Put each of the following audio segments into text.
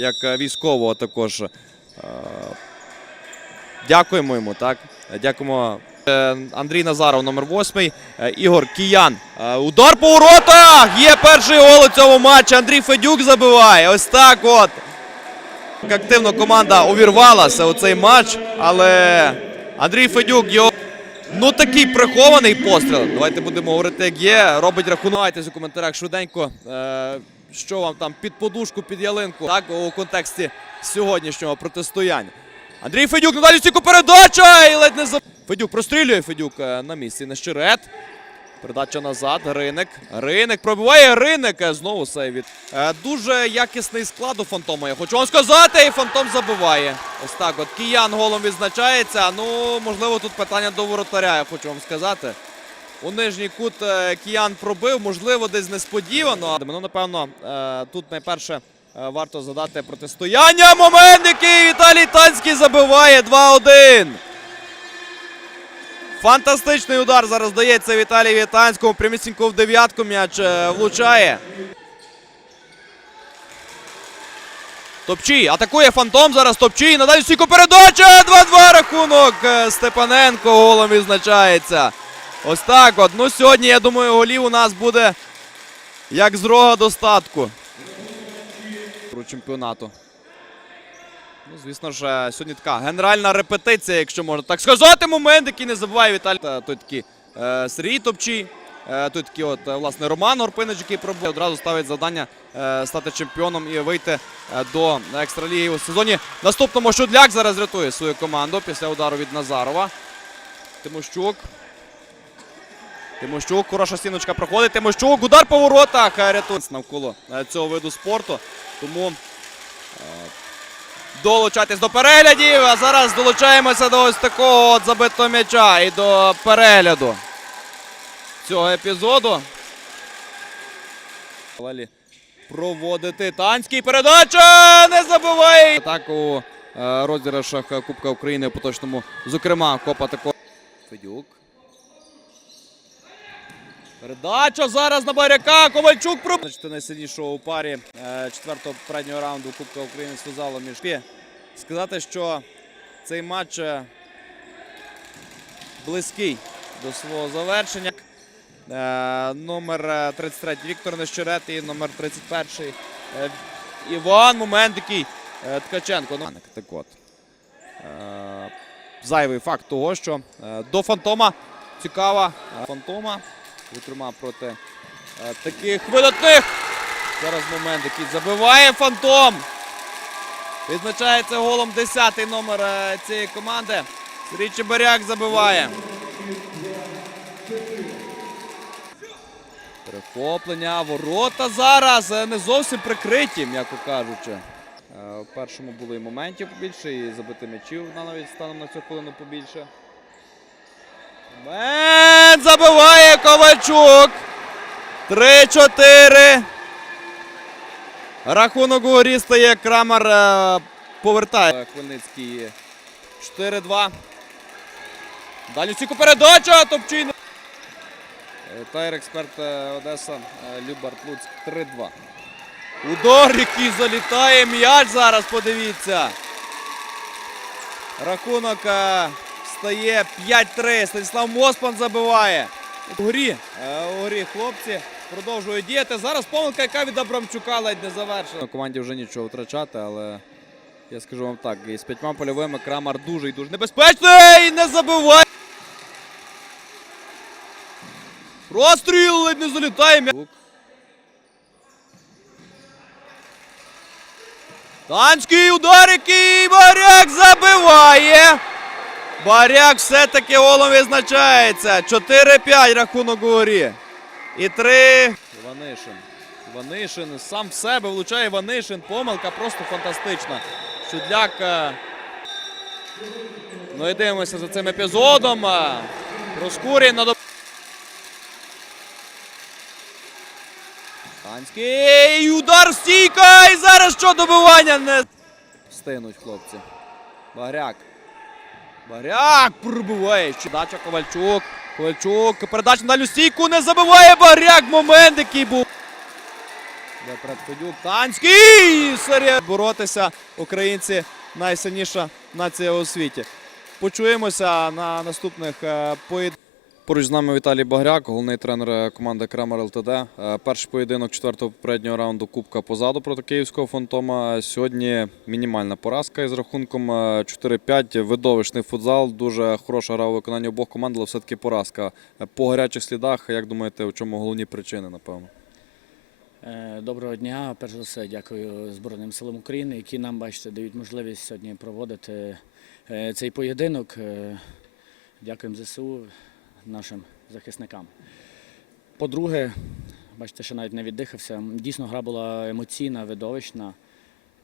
як е, військового також. Е, Дякуємо йому, так. Дякуємо. Е, Андрій Назаров, номер 8. Ігор Киян. Е, Удар по воротах! Є перший гол у цьому матчі. Андрій Федюк забиває. Ось так от. Активно команда увірвалася у цей матч, але Андрій Федюк його. Ну такий прихований постріл. Давайте будемо говорити, як є. Робить рахунок. Давайте у коментарях швиденько. Що вам там під подушку, під ялинку, так у контексті сьогоднішнього протистояння. Андрій Федюк надалі стійку передача і ледь не за. Федюк прострілює Федюк е, на місці. Нещерет. Передача назад. Гриник. Гриник пробиває Гриник. Е, Знову сейв від. Е, Дуже якісний склад у Фантома. Я хочу вам сказати, і Фантом забиває. Ось так. От Киян голом відзначається. Ну, можливо, тут питання до воротаря, я хочу вам сказати. У нижній кут е, Киян пробив, можливо, десь несподівано. Ну, напевно, е, тут найперше е, варто задати протистояння. Момент, який Віталій Танський забиває 2-1. Фантастичний удар зараз дається Віталію Вітанському. Прямісінько в дев'ятку м'яч влучає. Топчій. Атакує фантом зараз. Топчій. Надалі стійку передача. 2-2 рахунок. Степаненко голом відзначається. Ось так от. Ну сьогодні, я думаю, голів у нас буде як з рога достатку. Про чемпіонату. Ну, звісно ж, е, сьогодні така генеральна репетиція, якщо можна так сказати. Момент, який не забуває Віталій. Та, Той такий е, Сергій Топчий. Е, той такий, от, е, власне, Роман Горпинич, який пробує одразу ставить завдання е, стати чемпіоном і вийти е, до екстраліги у сезоні. Наступному Шудляк зараз рятує свою команду після удару від Назарова. Тимощук. Тимощук, хороша стіночка проходить. Тимощук, удар по воротах. е, Рятує навколо е, цього виду спорту. Тому е, долучайтесь до переглядів. А зараз долучаємося до ось такого от забитого м'яча і до перегляду цього епізоду. Проводити танський передача. Не забиває. Так у розіграшах Кубка України у поточному, зокрема, копа такого. Федюк. Передача зараз на Баряка. Ковальчук про Значить, найсильнішого у парі е, четвертого попереднього раунду Кубка України связало між Пі. Сказати, що цей матч е, близький до свого завершення. Е, номер е, 33 Віктор Нещерет і номер 31 е, Іван. Момент який Ткаченко. Ну, так от. Зайвий факт того, що до Фантома цікава Фантома. Зокрема, проти е, таких видатних. Зараз момент, який забиває Фантом. Відзначається голом 10-й номер е, цієї команди. Сергій Чебаряк забиває. Перехоплення, ворота зараз е, не зовсім прикриті, м'яко кажучи. В першому було і моментів побільше, і забити м'ячів навіть станом на цю хвилину побільше. Момент забиває Ковальчук. 3-4. Рахунок у горі стає Крамер е, повертає. Хмельницький 4-2. Далі стійку передача. Топчий. Тайр експерт е, Одеса е, Любард 3-2. Удар, який залітає. М'яч зараз, подивіться. Рахунок е, стає 5-3. Станіслав Моспан забиває. У грі, е, у грі хлопці продовжують діяти. Зараз помилка, яка від Абрамчука ледь не завершена. Команді вже нічого втрачати, але я скажу вам так, із п'ятьма польовими Крамар дуже і дуже небезпечний. Не забиває. Розстріл ледь не залітає. Танський удар, який Баряк забиває. Баряк все-таки голом відзначається. 4-5 рахунок у горі. І 3. Іванишин. Іванишин сам в себе влучає Іванишин. Помилка просто фантастична. Чудляк. е, Ну і дивимося за цим епізодом. е, Проскурін на доп- Танський удар стійка! І зараз що добивання не встигнуть хлопці. Багряк. Багряк пробиває. Дача Ковальчук. Ковальчук. Передача на Люстійку. не забиває Баряк. Момент, який був. Депредходюк. Пред Танський! Серія боротися. Українці найсильніша нація у світі. Почуємося на наступних е, поєдинках. Поруч з нами Віталій Багряк, головний тренер е, команди Крамер ЛТД. Е, Перший поєдинок четвертого попереднього раунду Кубка позаду проти київського фантома. Сьогодні мінімальна поразка із рахунком е, 4-5. Видовищний футзал. Дуже хороша гра у виконанні обох команд, але все-таки поразка. Е, По гарячих слідах, як думаєте, у чому головні причини, напевно? Е, Доброго дня. Перш за все, дякую Збройним силам України, які нам, бачите, дають можливість сьогодні проводити е, цей поєдинок. Е, Дякуємо ЗСУ, нашим захисникам. По-друге, бачите, що навіть не віддихався. Дійсно, гра була емоційна, видовищна.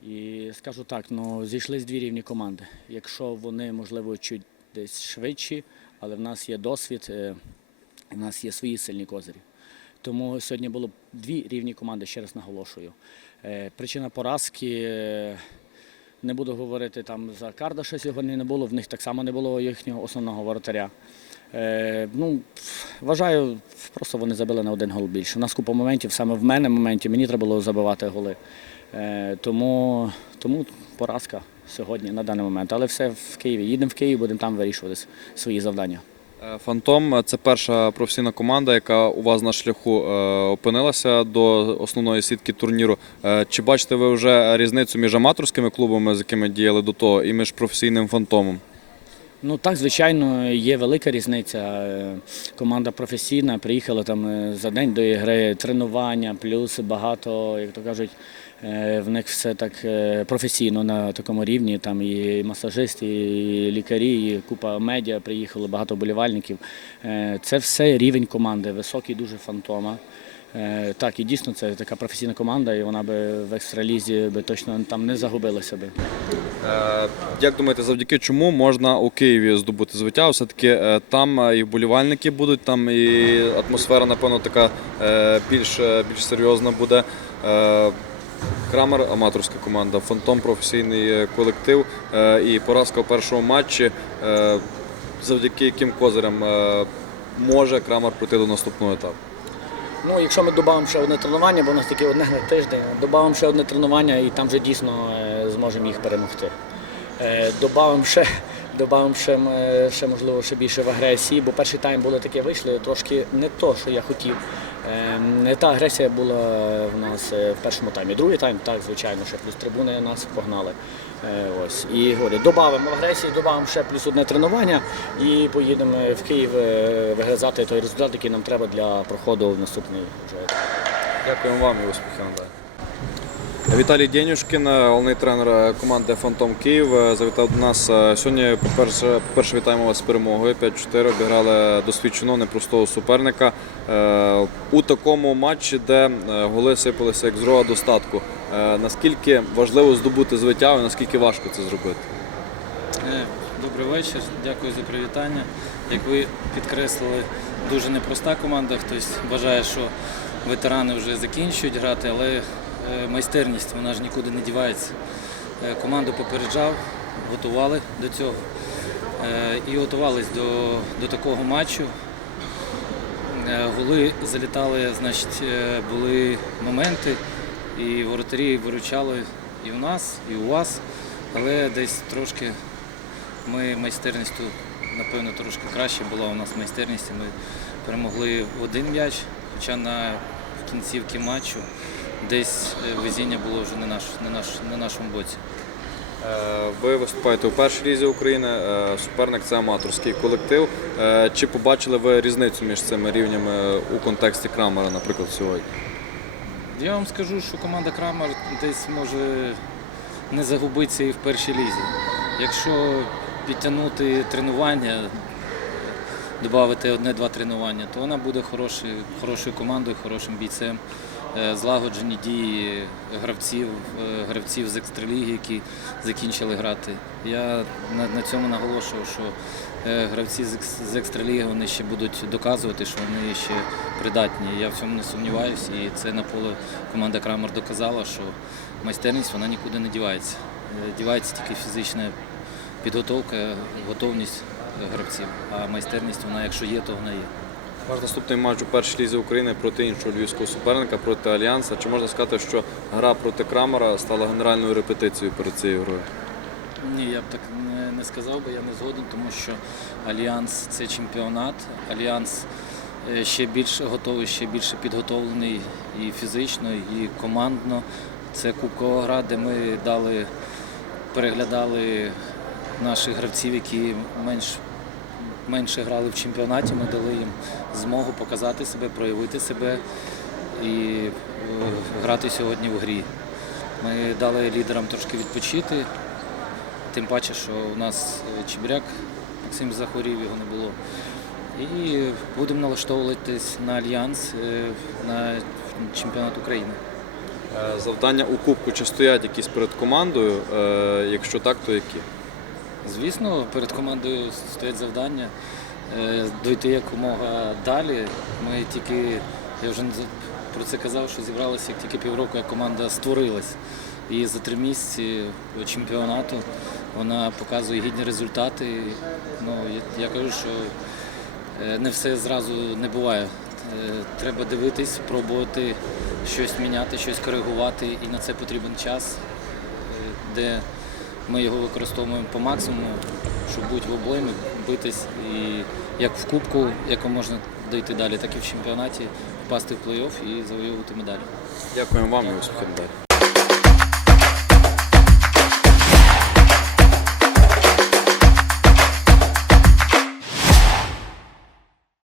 І скажу так, ну, зійшлись дві рівні команди. Якщо вони, можливо, чуть десь швидші, але в нас є досвід, е, в нас є свої сильні козирі. Тому сьогодні було дві рівні команди, ще раз наголошую. Е, Причина поразки. е, Не буду говорити там за Кардаша сьогодні не було, в них так само не було їхнього основного воротаря. Е, ну, вважаю, просто вони забили на один гол більше. У нас купа моментів, саме в мене моменті, мені треба було забивати голи. Е, тому, тому поразка сьогодні на даний момент. Але все в Києві. Їдемо в Київ, будемо там вирішувати свої завдання. Е, Фантом це перша професійна команда, яка у вас на шляху опинилася до основної сітки турніру. Чи бачите ви вже різницю між аматорськими клубами, з якими діяли до того, і між професійним фантомом? Ну так, звичайно, є велика різниця. Е, Команда професійна, приїхала там е, за день до ігри, тренування, плюс багато, як то кажуть, е, в них все так професійно на такому рівні. Там і масажисти, і лікарі, і купа медіа приїхали, багато болівальників. Це все рівень команди, високий дуже фантома. Е, Так, і дійсно це така професійна команда, і вона би в екстралізі би точно там не загубилася би. Е, Як думаєте, завдяки чому можна у Києві здобути звиття? Все-таки е, там і вболівальники будуть, там і атмосфера, напевно, така більш, більш серйозна буде. Крамер аматорська команда, Фантом професійний колектив і поразка у першому матчі. Завдяки яким козирям може Крамер пройти до наступного етапу. Ну, якщо ми додамо ще одне тренування, бо у нас тільки одне на тиждень, додамо ще одне тренування і там вже дійсно е, зможемо їх перемогти. Е, Добавимо ще, добавимо ще, е, ще, можливо, ще більше в агресії, бо перший тайм було таке вийшли, трошки не то, що я хотів. Е, Не та агресія була в нас е, в першому таймі. Другий тайм, так, звичайно, ще плюс трибуни нас погнали. Е, Ось. І говорю, додамо агресії, додамо ще плюс одне тренування і поїдемо в Київ е, вигризати той результат, який нам треба для проходу в наступний вже. Дякуємо вам і успіхів. Віталій Денюшкін, е, головний тренер команди Фантом Київ, завітав до нас сьогодні. По-перше, по-перше, вітаємо вас з перемогою. 5-4 обіграли досвідченого непростого суперника Е, у такому матчі, де е, голи сипалися як з рога достатку. Е, Наскільки важливо здобути звиття і наскільки важко це зробити? Добрий вечір, дякую за привітання. Як ви підкреслили, дуже непроста команда. Хтось вважає, що ветерани вже закінчують грати, але майстерність вона ж нікуди не дівається. Е, Команду попереджав, готували до цього Е, і готувались до, до такого матчу. Е, Голи залітали, значить, е, були моменти, і воротарі виручали і у нас, і у вас, але десь трошки ми майстерністю, напевно, трошки краще була у нас майстерність. Ми перемогли один м'яч, хоча на кінцівці матчу десь е, везіння було вже не, наш, не, наш, на нашому боці. Е, Ви виступаєте у першій лізі України. е, Суперник це аматорський колектив. Чи побачили ви різницю між цими рівнями у контексті Крамера, наприклад, сьогодні? Я вам скажу, що команда Крамер десь може не загубитися і в першій лізі. Якщо підтягнути тренування, додати одне-два тренування, то вона буде хорошою, хорошою командою, хорошим бійцем. Е, Злагоджені дії гравців, е, гравців з екстраліги, які закінчили грати. Я на, цьому наголошую, що е, гравці з, екстраліги вони ще будуть доказувати, що вони ще придатні. Я в цьому не сумніваюся, і це на поле команда Крамер доказала, що майстерність вона нікуди не дівається. Дівається тільки фізична підготовка, готовність гравців. А майстерність вона, якщо є, то вона є. Ваш наступний матч у першій лізі України проти іншого львівського суперника, проти Альянса. Чи можна сказати, що гра проти Крамера стала генеральною репетицією перед цією грою? Ні, я б так не, не сказав би, я не згоден, тому що Альянс це чемпіонат. Альянс е, ще більше готовий, ще більше підготовлений і фізично, і командно. Це кубкова гра, де ми дали, переглядали наших гравців, які менш, менше грали в чемпіонаті. Ми дали їм змогу показати себе, проявити себе і е, грати сьогодні в грі. Ми дали лідерам трошки відпочити. Тим паче, що у нас е, Чебряк Максим захворів, його не було. І будемо налаштовуватись на альянс е, на чемпіонат України. Завдання у кубку чи стоять якісь перед командою? Якщо так, то які? Звісно, перед командою стоять завдання е, дойти якомога далі. Ми тільки, я вже про це казав, що зібралися як тільки півроку, як команда створилась. І за три місяці чемпіонату вона показує гідні результати. Ну, я, кажу, що е, не все зразу не буває. Е, Треба дивитись, пробувати щось міняти, щось коригувати, і на це потрібен час, де ми його використовуємо по максимуму, щоб бути в обоймі, битись і як в кубку, якому можна дойти далі, так і в чемпіонаті, впасти в плей-офф і завоювати медалі. Дякуємо вам і успіхів далі.